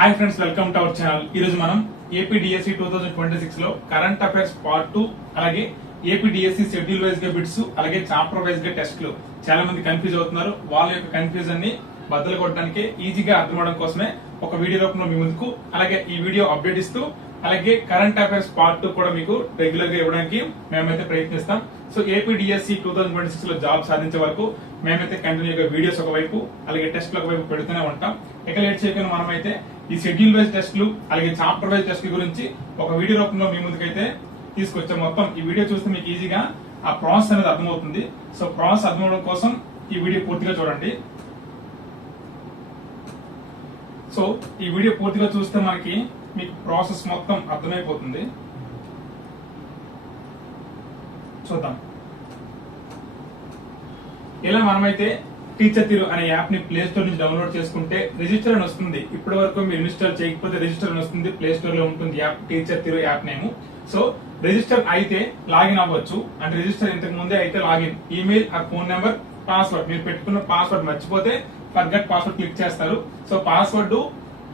Hi friends, welcome to our channel. ఈ రోజు మనం ఏపీడిఎస్సి 2026 లో కరెంట్ అఫైర్స్ పార్ట్ 2 అలాగే ఏపీడిఎస్సి షెడ్యూల్ వైజ్ గా బిట్స్ అలాగే చాప్టర్ వైజ్ గా టెస్ట్లు చాలా మంది కన్ఫ్యూజ్ అవుతున్నారు. వాళ్ళ యొక్క కన్ఫ్యూజన్ ని బద్దలు కొట్టడానికి ఈజీగా అర్థం అవడం కోసమే ఒక వీడియో రూపంలో మీ ముందుకు అలాగే ఈ వీడియో అప్డేట్ ఇస్తూ అలాగే కరెంట్ అఫైర్స్ పార్ట్ 2 కూడా మీకు రెగ్యులర్ గా ఇవ్వడానికి మేమైతే ప్రయత్నిస్తాం. సో ఏపీడిఎస్సి 2026 లో జాబ్ సాధించే వరకు మేమైతే కంటిన్యూగా వీడియోస్ ఒకవైపు అలాగే టెస్ట్లు ఒకవైపు పెడుతూనే ఉంటాం. ఇక లేట్ చేయకుండా మనమైతే ఈ షెడ్యూల్ వైజ్ టెస్ట్లు అలాగే చాప్టర్ వైజ్ టెస్ట్ల గురించి ఒక వీడియో రూపంలో మీ ముందుకైతే తీసుకొచ్చాం. మొత్తం ఈ వీడియో చూస్తే మీకు ఈజీగా ఆ ప్రాసెస్ అనేది అర్థమవుతుంది. సో ప్రాసెస్ అర్థమవడం కోసం ఈ వీడియో పూర్తిగా చూడండి. సో ఈ వీడియో పూర్తిగా చూస్తే మనకి మీకు ప్రాసెస్ మొత్తం అర్థమైపోతుంది. చూద్దాం. ఇలా మనమైతే టీచర్ తీరు అనే యాప్ ని ప్లే స్టోర్ నుంచి డౌన్లోడ్ చేసుకుంటే రిజిస్టర్ అని వస్తుంది. ఇప్పటి వరకు మీరు ఇన్స్టాల్ చేయకపోతే రిజిస్టర్ అని వస్తుంది. ప్లే స్టోర్ లో ఉంటుంది యాప్, టీచర్ తీరు యాప్ నేమ్. సో రిజిస్టర్ అయితే లాగిన్ అవ్వచ్చు. అంటే రిజిస్టర్ ఇంతకు ముందే అయితే లాగిన్, ఈమెయిల్ ఆ ఫోన్ నెంబర్, పాస్వర్డ్, మీరు పెట్టుకున్న పాస్వర్డ్ మర్చిపోతే ఫర్గెట్ పాస్వర్డ్ క్లిక్ చేస్తారు. సో పాస్వర్డ్,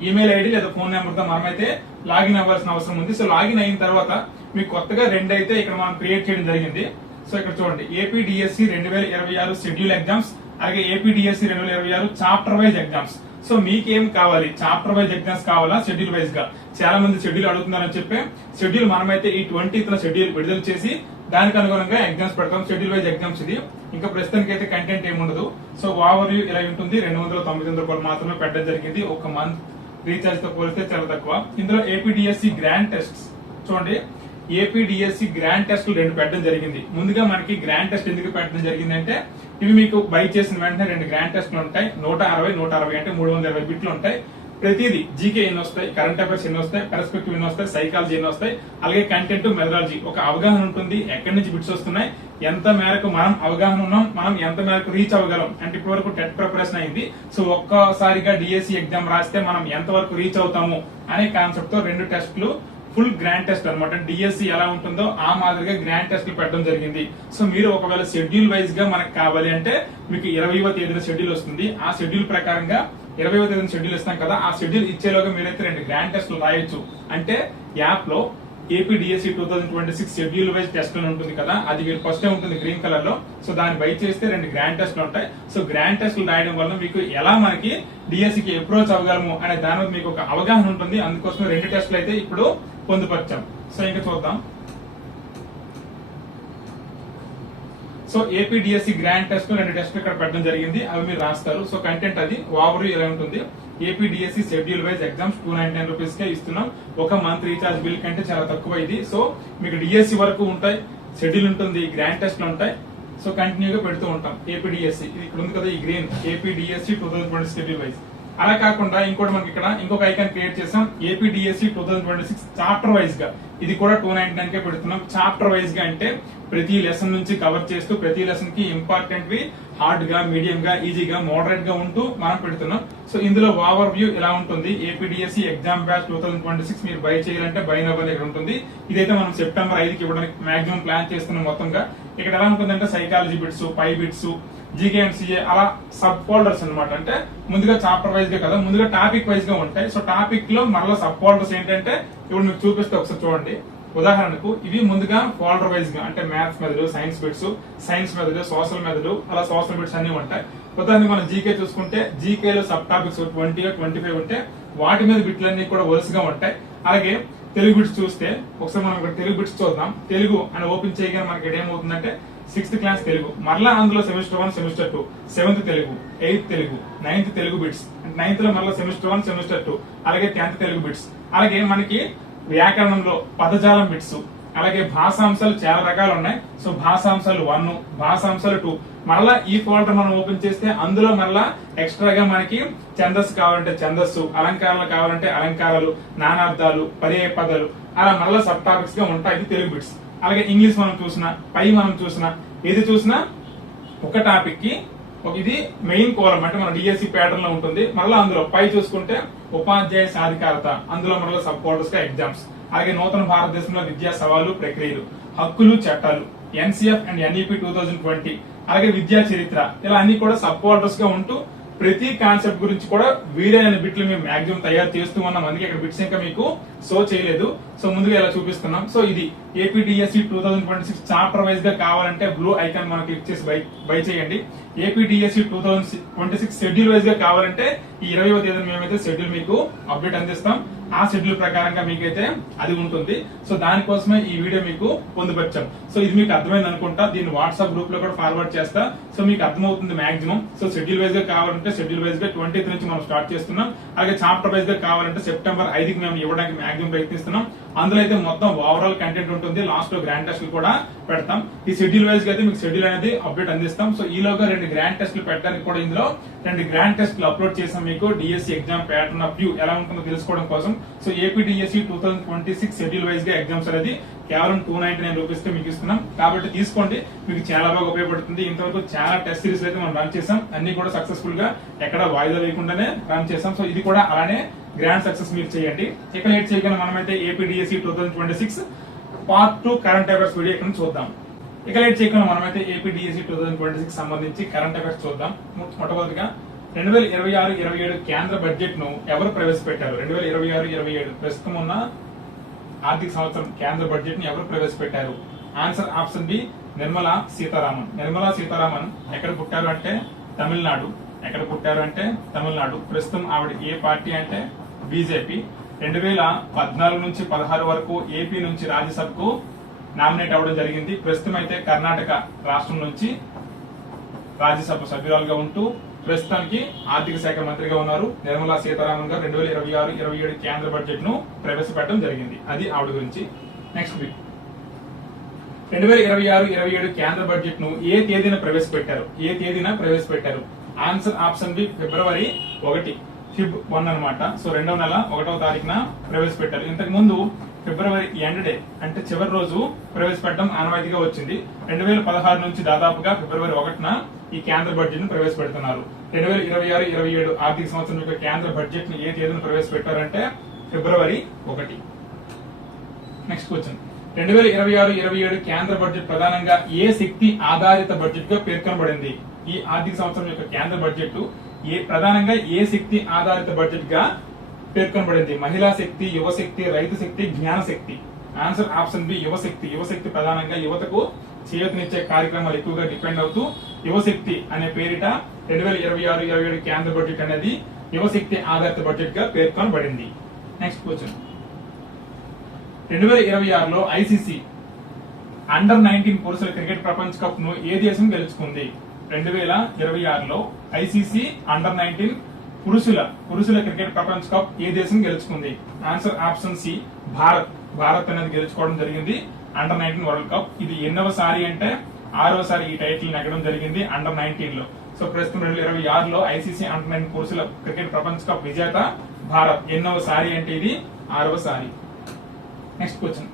ఈమెయిల్ ఐడి లేదా ఫోన్ నెంబర్ తో మనమైతే లాగిన్ అవ్వాల్సిన అవసరం ఉంది. సో లాగిన్ అయిన తర్వాత మీకు కొత్తగా రెండు అయితే ఇక్కడ మనం క్రియేట్ చేయడం జరిగింది. సో ఇక్కడ చూడండి, ఏపీడిఎస్సి 2026 షెడ్యూల్ ఎగ్జామ్స్ అలాగే APDSC 2026 chapter wise exams. So మీకేం కావాలి, చాప్టర్ వైజ్ ఎగ్జామ్స్ కావాలా షెడ్యూల్ వైజ్ గా? చాలా మంది షెడ్యూల్ అడుగుతున్నారని చెప్పి షెడ్యూల్ మనమైతే ఈ 20th షెడ్యూల్ విడుదల చేసి దానికి అనుగుణంగా ఎగ్జామ్స్ పెడతాం. షెడ్యూల్ వైజ్ ఎగ్జామ్స్ ఇది. ఇంకా ప్రస్తుతానికి అయితే కంటెంట్ ఏముండదు. సో ఓవర్ ఇలా ఉంటుంది. 299 రూపాయలు మాత్రమే పెట్టడం జరిగింది. ఒక మంత్ రీఛార్జ్ తో పోలిస్తే చాలా తక్కువ. ఇందులో ఏపీడిఎస్సి గ్రాండ్ టెస్ట్ చూడండి, ఏపీడిఎస్సి గ్రాండ్ టెస్ట్ రెండు పెట్టడం జరిగింది. ముందుగా మనకి గ్రాండ్ టెస్ట్ ఎందుకు పెట్టడం జరిగింది అంటే, ఇవి మీకు బై చేసిన వెంటనే రెండు గ్రాండ్ టెస్ట్లు ఉంటాయి. 160 అంటే 320 బిట్లు ఉంటాయి. ప్రతిదీ జీకే ఎన్ని వస్తాయి, కరెంట్ అఫైర్స్ ఎన్ని వస్తాయి, పర్స్పెక్టివ్ ఎన్ని వస్తాయి, సైకాలజీ ఎన్ని వస్తాయి, అలాగే కంటెంట్, మెథడాలజీ ఒక అవగాహన ఉంటుంది. ఎక్కడి నుంచి బిట్స్ వస్తున్నాయి, ఎంత మేరకు మనం అవగాహన ఉన్నాం, మనం ఎంత మేరకు రీచ్ అవ్వగలం. అంటే ఇప్పటి వరకు టెట్ ప్రిపరేషన్ అయింది. సో ఒక్కసారిగా డిఎస్సి ఎగ్జామ్ రాస్తే మనం ఎంత వరకు రీచ్ అవుతాము అనే కాన్సెప్ట్ తో రెండు టెస్ట్లు ఫుల్ గ్రాండ్ టెస్ట్ అనమాట. డిఎస్సి ఎలా ఉంటుందో ఆ మాదిరిగా గ్రాండ్ టెస్ట్ పెట్టడం జరిగింది. సో మీరు ఒకవేళ షెడ్యూల్ వైజ్ గా మనకు కావాలి అంటే మీకు 20వ తేదీన షెడ్యూల్ వస్తుంది. ఆ షెడ్యూల్ ప్రకారంగా 20వ తేదీన షెడ్యూల్ ఇస్తాం కదా, ఆ షెడ్యూల్ ఇచ్చేలోగా మీరైతే రెండు గ్రాండ్ టెస్ట్లు రాయొచ్చు. అంటే యాప్ లో ఏపీడిఎస్సి 2026 షెడ్యూల్ వైజ్ టెస్ట్ అని ఉంటుంది కదా, అది మీరు ఫస్ట్ ఉంటుంది గ్రీన్ కలర్ లో. సో దాన్ని బై చేస్తే రెండు గ్రాండ్ టెస్ట్లు ఉంటాయి. సో గ్రాండ్ టెస్ట్లు రాయడం వల్ల మీకు ఎలా మనకి డిఎస్సికి అప్రోచ్ అవ్వగలము అనే దాని మీద మీకు ఒక అవగాహన ఉంటుంది. అందుకోసం రెండు టెస్ట్లు అయితే ఇప్పుడు పొందుపరిచాం. సో ఇంకా చూద్దాం. సో ఏపీడిఎస్సి గ్రాండ్ టెస్ట్ రెండు టెస్ట్లు ఇక్కడ పెట్టడం జరిగింది. అవి మీరు రాస్తారు. సో కంటెంట్ అది ఓవర్ ఇలా ఉంటుంది. APDSC schedule wise exams 299 rupees కే ఇస్తున్నాం. ఒక మంత్ రీఛార్జ్ బిల్ కంటే చాలా తక్కువ ఇది. సో మీకు డిఎస్సి వరకు ఉంటాయి, షెడ్యూల్ ఉంటుంది, గ్రాండ్ టెస్ట్లు ఉంటాయి. సో కంటిన్యూగా పెడుతూ ఉంటాం. ఏపీడిఎస్సి ఇక్కడ ఉంది కదా, ఈ గ్రీన్ ఏపీడిఎస్సి 2026 షెడ్యూల్ వైజ్. అలా కాకుండా ఇంకోటి మనకి ఇక్కడ ఇంకొక ఐకాన్ క్రియేట్ చేసాం, ఏపీడిఎస్సి 2026 చాప్టర్ వైజ్ గా. ఇది కూడా 299 కే పెడుతున్నాం. చాప్టర్ వైజ్ గా అంటే ప్రతి లెసన్ నుంచి కవర్ చేస్తూ ప్రతి లెసన్ కి ఇంపార్టెంట్ వి హార్డ్ గా, మీడియం గా, ఈజీగా, మోడరేట్ గా ఉంటూ మనం పెడుతున్నాం. సో ఇందులో ఓవర్ వ్యూ ఇలా ఉంటుంది. ఏపీడిఎస్సి ఎగ్జామ్ బ్యాచ్ 2026 మీరు బై చేయాలంటే బై నవర్ ఇక్కడ ఉంటుంది. ఇదైతే మనం సెప్టెంబర్ 5కి ఇవ్వడానికి మాక్సిమం ప్లాన్ చేస్తున్నాం మొత్తంగా. ఇక్కడ ఎలా ఉంటుందంటే సైకాలజీ బిట్స్, పై బిట్స్, జీకే అండ్ సిఏ అలా సబ్ ఫోల్డర్స్ అనమాట. అంటే ముందుగా చాప్టర్ వైజ్ గా కదా, ముందుగా టాపిక్ వైజ్ గా ఉంటాయి. సో టాపిక్ లో మరలా సబ్ ఫోల్డర్స్ ఏంటంటే ఇప్పుడు మీకు చూపిస్తే ఒకసారి చూడండి. ఉదాహరణకు ఇవి ముందుగా ఫోల్డర్ వైజ్ గా అంటే maths method, science bits, science method, social method, అలా సోషల్ బిట్స్ అన్ని ఉంటాయి. ఉదాహరణకు మనం జీకే చూసుకుంటే జీకేలో సబ్ టాపిక్స్ 20 25 ఉంటే వాటి మీద బిట్లన్నీ కూడా వరుసగా ఉంటాయి. అలాగే తెలుగు బిట్స్ చూస్తే ఒకసారి మనం ఇక్కడ తెలుగు బిట్స్ చూద్దాం. తెలుగు అని ఓపెన్ చేయగానే మనకి ఇక్కడ ఏమవుతుందంటే 6th క్లాస్ తెలుగు, మరలా అందులో semester 1, semester 2, 7th Telugu, 8th Telugu, 9th Telugu bits, 9th లో మరలా సెమిస్టర్ 1, సెమిస్టర్ 2, అలాగే 10th తెలుగు బిట్స్. అలాగే మనకి వ్యాకరణంలో పదజాలం బిట్స్, అలాగే భాషాంశాలు చాలా రకాలు ఉన్నాయి. సో భాషాంశాలు 1, భాషాంశాలు 2. మరలా ఈ ఫోల్డర్ మనం ఓపెన్ చేస్తే అందులో మరలా ఎక్స్ట్రాగా మనకి ఛందస్సు కావాలంటే ఛందస్సు, అలంకారాలు కావాలంటే అలంకారాలు, నానార్థాలు, పర్యాయ పదాలు, అలా మరలా సబ్ టాపిక్స్ గా ఉంటాయి. ఇది తెలుగు బిట్స్. అలాగే ఇంగ్లీష్ మనం చూసినా, పై మనం చూసినా, ఏది చూసినా ఒక టాపిక్ కి ఇది మెయిన్ కోలం అంటే మన డిఎస్సి ప్యాటర్న్ లో ఉంటుంది. మరలా అందులో పై చూసుకుంటే ఉపాధ్యాయ సాధికారత, అందులో మరలా సబ్ ఫోల్డర్స్ గా ఎగ్జామ్స్. అలాగే నూతన భారతదేశంలో విద్యా సవాలు, ప్రక్రియలు, హక్కులు, చట్టాలు, ఎన్సీఎఫ్ అండ్ ఎన్ఈపి 2020, అలాగే విద్యా చరిత్ర, ఇలా అన్ని కూడా సబ్ ఫోల్డర్స్ గా ఉంటూ ప్రతి కాన్సెప్ట్ గురించి కూడా వీలైన బిట్లు మేము మాక్సిమం తయారు చేస్తూ ఉన్నాం. అందుకే ఇక్కడ బిట్స్ ఇంకా మీకు షో చేయలేదు. సో ముందుగా ఇలా చూపిస్తున్నాం. సో ఇది ఏపీడిఎస్సి 2026 చాప్టర్ వైజ్ గా కావాలంటే బ్లూ ఐకాన్ మనం క్లిక్ చేసి బై చేయండి. ఏపీడిఎస్సి 2026 షెడ్యూల్ వైజ్ గా కావాలంటే ఈ 20వ తేదీన మేమైతే షెడ్యూల్ మీకు అప్డేట్ అందిస్తాం. ఆ షెడ్యూల్ ప్రకారంగా మీకైతే అది ఉంటుంది. సో దానికోసమే ఈ వీడియో మీకు పొందుపరిచాం. సో ఇది మీకు అర్థమైంది అనుకుంటా. దీన్ని వాట్సాప్ గ్రూప్ లో కూడా ఫార్వర్డ్ చేస్తా. సో మీకు అర్థమవుతుంది మాక్సిమం. సో షెడ్యూల్ వైజ్ గా కావాలంటే షెడ్యూల్ వైజ్ గా 20th నుంచి మనం స్టార్ట్ చేస్తున్నాం. అలాగే చాప్టర్ వైజ్ గా కావాలంటే సెప్టెంబర్ 5కి మేము ఇవ్వడానికి మాక్సిమం ప్రయత్నిస్తున్నాం. అందులో అయితే మొత్తం ఓవరాల్ కంటెంట్ ఉంటుంది. లాస్ట్ లో గ్రాండ్ టెస్ట్ కూడా పెడతాం. ఈ షెడ్యూల్ వైజ్ గా అయితే మీకు షెడ్యూల్ అనేది అప్డేట్ అందిస్తాం. సో ఈలోగా 2 గ్రాండ్ టెస్ట్లు పెట్టడానికి కూడా ఇందులో 2 గ్రాండ్ టెస్ట్లు అప్లోడ్ చేసాం. మీకు DSC exam pattern of view ఎలా ఉంటుందో తెలుసుకోవడం కోసం. సో ఏపీడిఎస్సి 2026 షెడ్యూల్ వైజ్ గా ఎగ్జామ్స్ అనేది కేవలం 299 రూపీస్ కి మీకు ఇస్తున్నాం. కాబట్టి తీసుకోండి, మీకు చాలా బాగా ఉపయోగపడుతుంది. ఇంతవరకు చాలా టెస్ట్ సిరీస్ అయితే మనం రన్ చేసాం. అన్ని కూడా సక్సెస్ఫుల్ గా ఎక్కడ వాయిదా వేయకుండానే రన్ చేసాం. సో ఇది కూడా అలానే గ్రాండ్ సక్సెస్ మీరు చేయండి. ఇక లేట్ చేయకుండా మనమైతే APDSC 2026 part 2 current affairs video ఇక్కడ చూద్దాం. ఇక లేట్ చేయకుండా మనమైతే ఏపీడిఎస్సి 2026 సంబంధించి కరెంట్ అఫైర్స్ చూద్దాం. మొట్టమొదటిగా 2026-27 కేంద్ర బడ్జెట్ ను ఎవరు ప్రవేశపెట్టారు? 2026-27 ప్రస్తుతం ఉన్న ఆర్థిక సంవత్సరం కేంద్ర బడ్జెట్ ని ఎవరు ప్రవేశపెట్టారు? Answer option B Nirmala Sitharaman. Nirmala Sitharaman ఎక్కడ పుట్టారు అంటే తమిళనాడు. ఎక్కడ పుట్టారు అంటే తమిళనాడు. ప్రస్తుతం ఆవిడ ఏ పార్టీ అంటే బీజేపీ. 2014 నుంచి 16 వరకు ఏపీ నుంచి రాజ్యసభకు నామినేట్ అవ్వడం జరిగింది. ప్రస్తుతం అయితే కర్ణాటక రాష్ట్రం నుంచి రాజ్యసభ సభ్యురాలుగా ఉంటూ ప్రస్తుతానికి ఆర్థిక శాఖ మంత్రిగా ఉన్నారు నిర్మలా సీతారామన్ గారు. 2026-27 కేంద్ర బడ్జెట్ ను ప్రవేశపెట్టడం జరిగింది. అది ఆవిడ గురించి. నెక్స్ట్ వీక్ 2026-27 కేంద్ర బడ్జెట్ ను ఏ తేదీన ప్రవేశపెట్టారు? ఏ తేదీన ప్రవేశపెట్టారు? ఆన్సర్ ఆప్షన్ బి ఫిబ్రవరి 1 ఫిబ్ 1 అనమాట. సో 2వ నెల 1వ తారీఖున ప్రవేశపెట్టారు. ఇంతకు ముందు ఫిబ్రవరి ఎండ్ డే అంటే చివరి రోజు ప్రవేశపెట్టడం ఆనవాయితీగా వచ్చింది. 2016 నుంచి దాదాపుగా ఫిబ్రవరి 1న ఈ కేంద్ర బడ్జెట్ ను ప్రవేశపెడుతున్నారు. 2026-27 ఆర్థిక సంవత్సరం యొక్క కేంద్ర బడ్జెట్ ను ఏ తేదీన ప్రవేశపెట్టారంటే ఫిబ్రవరి 1. నెక్స్ట్ క్వశ్చన్ 2026-27 కేంద్ర బడ్జెట్ ప్రధానంగా ఏ శక్తి ఆధారిత బడ్జెట్ గా పేర్కొనబడింది? ఈ ఆర్థిక సంవత్సరం యొక్క కేంద్ర బడ్జెట్ ప్రధానంగా ఏ శక్తి ఆధారిత బడ్జెట్ గా పేర్కొనబడింది? మహిళా శక్తి, యువశక్తి, రైతు శక్తి, జ్ఞాన శక్తి. ఆన్సర్ ఆప్షన్ బి యువశక్తి. యువశక్తి ప్రధానంగా యువతకు చేయూతనిచ్చే కార్యక్రమాలు ఎక్కువగా డిపెండ్ అవుతూ యువశక్తి అనే పేరిట 2026-27 కేంద్ర బడ్జెట్ అనేది యువశక్తి ఆధారిత బడ్జెట్ గా పేర్కొనబడింది. నెక్స్ట్ క్వశ్చన్ 2026లో ఐసీసీ అండర్-19 పురుషుల క్రికెట్ ప్రపంచ కప్ ను ఏ దేశం గెలుచుకుంది? 2026లో ఐసీసీ అండర్-19 పురుషుల క్రికెట్ ప్రపంచ కప్ ఏ దేశం గెలుచుకుంది? Answer option C Bharat. Bharat అనేది గెలుచుకోవడం జరిగింది అండర్-19 వరల్డ్ కప్. ఇది ఎన్నవసారి అంటే 6వసారి ఈ టైటిల్ నెగ్గడం జరిగింది అండర్-19 లో. సో ప్రస్తుతం 2026లో ఐసీసీ అండర్-19 పురుషుల క్రికెట్ ప్రపంచ కప్ విజేత భారత్. ఎన్నవసారి అంటే ఇది 6వసారి. నెక్స్ట్ క్వశ్చన్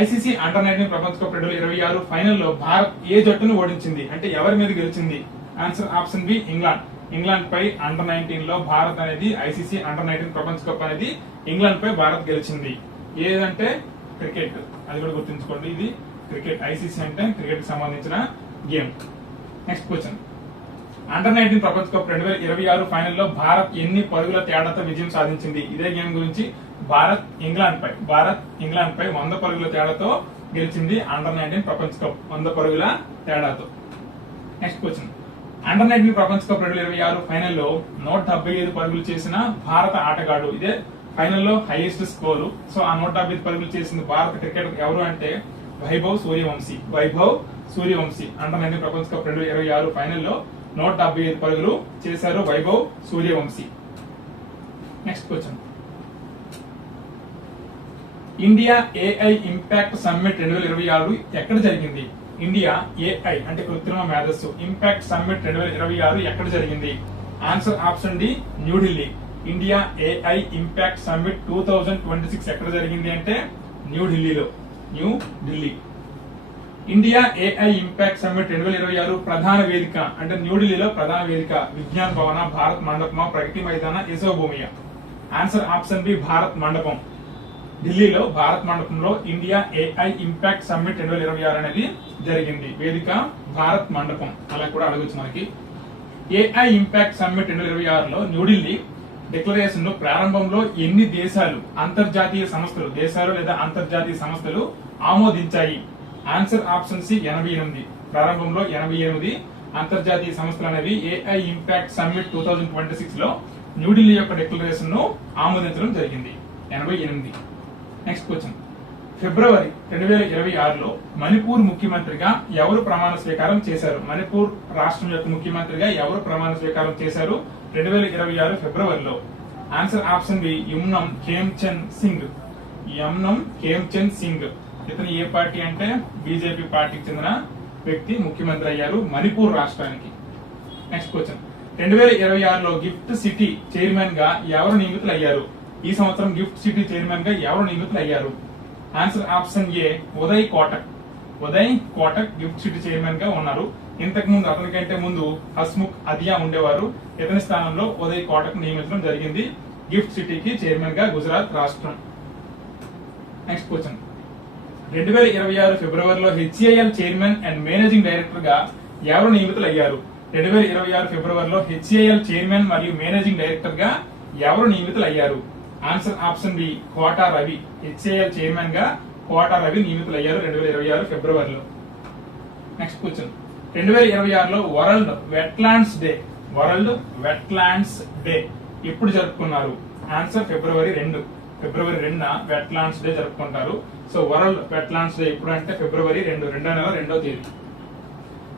ఐసీసీ అండర్-19 ప్రపంచ కప్ 2026 ఫైనల్ లో భారత్ ఏ జట్టును ఓడించింది? అంటే ఎవరి మీద గెలిచింది? Answer option B England. England పై అండర్-19 లో భారత్ అనేది ఐసీసీ అండర్-19 ప్రపంచ కప్ అనేది ఇంగ్లాండ్ పై భారత్ గెలిచింది. ఏదంటే క్రికెట్. అది కూడా గుర్తుంచుకోండి, ఇది క్రికెట్. ఐసీసీ అంటే క్రికెట్ కి సంబంధించిన గేమ్. నెక్స్ట్ క్వశ్చన్ అండర్-19 ప్రపంచ కప్ 2026 ఫైనల్ లో భారత్ ఎన్ని పరుగుల తేడాతో విజయం సాధించింది? ఇదే గేమ్ గురించి. భారత్ ఇంగ్లాండ్ పై 100 పరుగుల తేడాతో గెలిచింది అండర్-19 ప్రపంచ కప్. 100 పరుగుల తేడాతో. నెక్స్ట్ క్వశ్చన్ అండర్-19 ప్రపంచ కప్ 2026 ఫైనల్లో 175 పరుగులు చేసిన భారత ఆటగాడు. ఇదే ఫైనల్లో హైయెస్ట్ స్కోరు. సో ఆ 175 పరుగులు చేసిన భారత క్రికెటర్ ఎవరు అంటే వైభవ్ సూర్యవంశీ. అండర్-19 ప్రపంచ కప్ 2026 ఫైనల్లో 175 పరుగులు చేశారు Vaibhav Suryavanshi. Next question India AI impact summit 2026 ఎక్కడ జరిగింది? ఇండియా ఏఐ అంటే కృత్రిమ మేధస్సు ఇంపాక్ట్ సమ్మిట్ 2026 ఎక్కడ జరిగింది? Answer option D New Delhi. India AI impact summit 2026 ఎక్కడ జరిగింది అంటే న్యూఢిల్లీలో. ఇండియా ఏఐ ఇంపాక్ట్ సమ్మిట్ 2026 ప్రధాన వేదిక అంటే న్యూఢిల్లీలో ప్రధాన వేదిక విజ్ఞాన్ భవన, భారత్ మండపమా, ప్రగతి మైదాన, యశోభూమియ. ఆన్సర్ ఆప్షన్ బి భారత్ మండపం. ఢిల్లీలో భారత్ మండపంలో ఇండియా ఏఐ ఇంపాక్ట్ సమ్మిట్ 2026 అనేది జరిగింది. వేదిక భారత్ మండపం. అలా కూడా అడగచ్చు మనకి. ఏఐ ఇంపాక్ట్ సమ్మిట్ 2026లో న్యూఢిల్లీ డిక్లరేషన్ ను ప్రారంభంలో ఎన్ని దేశాలు అంతర్జాతీయ సంస్థలు దేశాలు లేదా అంతర్జాతీయ సంస్థలు ఆమోదించాయి? Answer option C 88. ప్రారంభంలో 88 అంతర్జాతీయ సంస్థలు అనేవి ఏఐ ఇంపాక్ట్ సమ్మిట్ 2026 లో న్యూఢిల్లీ యొక్క డిక్లరేషన్ ను ఆమోదించడం జరిగింది. 88. Next question. ఫిబ్రవరి 2026లో మణిపూర్ ముఖ్యమంత్రిగా ఎవరు ప్రమాణ స్వీకారం చేశారు? మణిపూర్ రాష్ట్రం యొక్క ముఖ్యమంత్రిగా ఎవరు ప్రమాణ స్వీకారం చేశారు 2026 ఫిబ్రవరిలో? Answer option B Yumnam Khemchand Singh. Yumnam Khemchand Singh. ఇతను ఏ పార్టీ అంటే బీజేపీ పార్టీకి చెందిన వ్యక్తి ముఖ్యమంత్రి అయ్యారు మణిపూర్ రాష్ట్రానికి. Next question. 2026లో గిఫ్ట్ సిటీ చైర్మన్ గా ఎవరు నియమితులు అయ్యారు? ఈ సంవత్సరం గిఫ్ట్ సిటీ చైర్మన్ గా ఎవరు నియమితులు అయ్యారు? Answer option A Uday Kotak. Uday Kotak gift city chairman గా ఉన్నారు. ఇంతకు ముందు అతనికంటే ముందు హస్ముఖ్ అదియా ఉండేవారు. ఇతని స్థానంలో ఉదయ్ కోటక్ నియమించడం జరిగింది గిఫ్ట్ సిటీకి చైర్మన్ గా గుజరాత్ రాష్ట్రం. Next question. 2026 ఫిబ్రవరిలో HAL chairman and managing director గా ఎవరు నియమితులు అయ్యారు? 2026 ఫిబ్రవరిలో హెచ్ఏఎల్ చైర్మన్ మరియు మేనేజింగ్ డైరెక్టర్ గా ఎవరు నియమితులు అయ్యారు? Answer option B Kota Ravi. HAL chairman గా కోటా రవి నియమితులు అయ్యారు 2026 ఫిబ్రవరిలో. Next question. 2026లో వరల్డ్ వెట్లాండ్స్ డే ఎప్పుడు జరుపుకున్నారు? ఆన్సర్ ఫిబ్రవరి 2. ఫిబ్రవరి 2న వెట్లాండ్స్ డే జరుపుకుంటారు. సో వరల్డ్ వెట్లాండ్స్ డే ఎప్పుడు అంటే ఫిబ్రవరి 2, 2వ నెల 2వ తేదీ.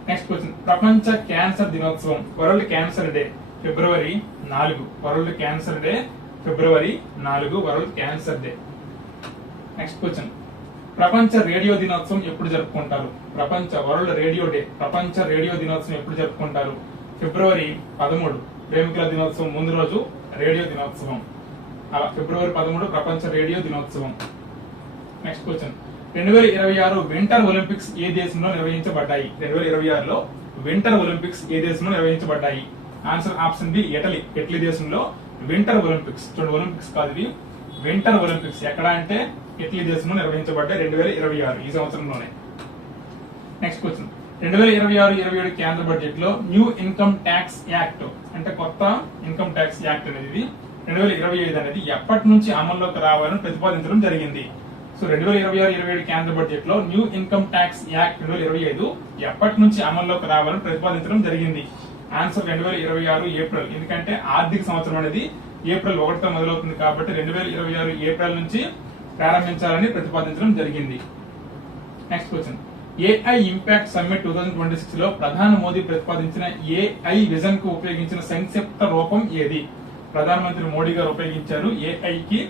Next question. ప్రపంచ క్యాన్సర్ దినోత్సవం వరల్డ్ క్యాన్సర్ డే ఫిబ్రవరి 4. వరల్డ్ క్యాన్సర్ డే ఫిబ్రవరి 4 world cancer day. Next question. ప్రపంచ రేడియో దినోత్సవం ఎప్పుడు జరుపుకుంటారు? వరల్డ్ రేడియో డే ప్రపంచ రేడియో దినోత్సవం ఎప్పుడు జరుపుకుంటారు? ఫిబ్రవరి 13. ప్రేమికుల దినోత్సవం ముందు రోజు రేడియో దినోత్సవం. అలా ఫిబ్రవరి 13 ప్రపంచ రేడియో దినోత్సవం. Next question. 2026 వింటర్ ఒలింపిక్స్ ఏ దేశంలో నిర్వహించబడ్డాయి? 2026లో వింటర్ ఒలింపిక్స్ ఏ దేశంలో నిర్వహించబడ్డాయి? ఆన్సర్ ఆప్షన్ బి ఇటలీ దేశంలో వింటర్ ఒలింపిక్స్. చూడండి, ఒలింపిక్స్ కాదు ఇవి, వింటర్ ఒలింపిక్స్. ఎక్కడ అంటే ఇటలీ దేశంలో నిర్వహించబడ్డాయి 2026 ఈ సంవత్సరంలోనే. Next question. 2026-27 కేంద్ర బడ్జెట్ లో న్యూ ఇన్కమ్ ట్యాక్స్ యాక్ట్ అంటే కొత్త ఇన్కమ్ ట్యాక్స్ యాక్ట్ అనేది 2025 అనేది ఎప్పటి నుంచి అమల్లోకి రావాలని ప్రతిపాదించడం జరిగింది? సో 2026-27 కేంద్ర బడ్జెట్ లో న్యూ ఇన్కమ్ ట్యాక్స్ యాక్ట్ 2025 ఎప్పటి నుంచి అమల్లోకి రావాలని ప్రతిపాదించడం జరిగింది? Answer 2026 April. ఎందుకంటే ఆర్థిక సంవత్సరం అనేది ఏప్రిల్ 1తో మొదలవుతుంది కాబట్టి 2026 ఏప్రిల్ నుంచి ప్రారంభించాలని ప్రతిపాదించడం జరిగింది. Next question. AI impact summit 2026 లో ప్రధాని మోదీ ప్రతిపాదించిన ఏఐ విజన్ కు ఉపయోగించిన సంక్షిప్త రూపం ఏది? ప్రధానమంత్రి మోడీ గారు ఉపయోగించారు ఏఐ కి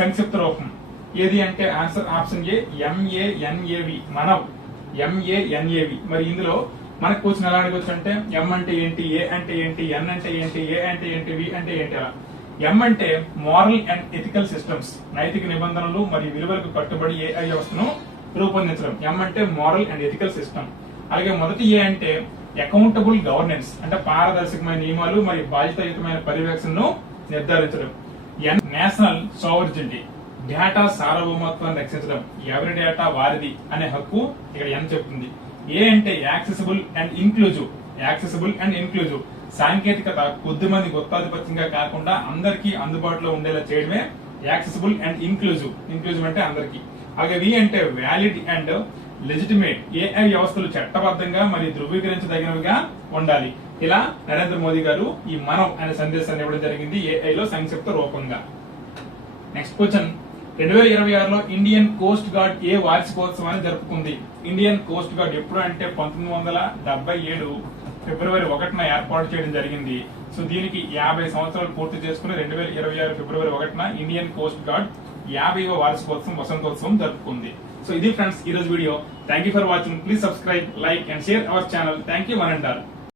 సంక్షిప్త రూపం ఏది అంటే answer option A MANAV. Manav. MANAV. మరి ఇందులో మనకు క్వశ్చన్ ఎలా అడగొచ్చు అంటే ఎం అంటే ఏంటి, ఏ అంటే ఏంటి, ఎన్ అంటే ఏంటి, ఏ అంటే ఏంటి, వి అంటే ఏంటి? అలా. ఎం అంటే మోరల్ అండ్ ఎథికల్ సిస్టమ్స్, నైతిక నిబంధనలు మరియు విలువలకు కట్టుబడి ఏఐ వ్యవస్థను రూపొందించడం. ఎం అంటే మోరల్ అండ్ ఎథికల్ సిస్టమ్. అలాగే మొదటి ఏ అంటే అకౌంటబుల్ గవర్నెన్స్ అంటే పారదర్శకమైన నియమాలు మరియు బాధ్యతాయుతమైన పర్యవేక్షణను నిర్ధారించడం. ఎన్ నేషనల్ సావర్జినిటీ డేటా సార్వభౌమత్వాన్ని రక్షించడం, ఎవరి డేటా వారిది అనే హక్కు ఇక్కడ ఎన్ చెప్తుంది. ఏ అంటే యాక్సెసిబుల్ అండ్ ఇంక్లూజివ్ సాంకేతికత కొద్దిమంది గుత్తాధిపత్యంగా కాకుండా అందరికీ అందుబాటులో ఉండేలా చేయడమే యాక్సెసిబుల్ అండ్ ఇంక్లూజివ్ అంటే అందరికీ. అలాగే వి అంటే వ్యాలిడ్ అండ్ లెజిటిమేట్ ఏఐ వ్యవస్థలు చట్టబద్ధంగా మరియు ధృవీకరించదగినవిగా ఉండాలి. ఇలా నరేంద్ర మోదీ గారు ఈ మనం అనే సందేశాన్ని ఇవ్వడం జరిగింది ఏఐలో సంక్షిప్త రూపంగా. Next question. 2026లో ఇండియన్ కోస్ట్ గార్డ్ ఏ వార్షికోత్సవాన్ని జరుపుకుంది? ఇండియన్ కోస్ట్ గార్డ్ ఎప్పుడు అంటే 1977 ఫిబ్రవరి 1న ఏర్పాటు చేయడం జరిగింది. సో దీనికి 50 సంవత్సరాలు పూర్తి చేసుకుని 2026 ఫిబ్రవరి 1న ఇండియన్ కోస్ట్ గార్డ్ 50వ వార్షికోత్సవం వసంతోత్సవం జరుపుకుంది. సో ఇది ఫ్రెండ్స్ ఈ రోజు video. Thank you for watching. Please subscribe, like and share our channel. Thank you one and all.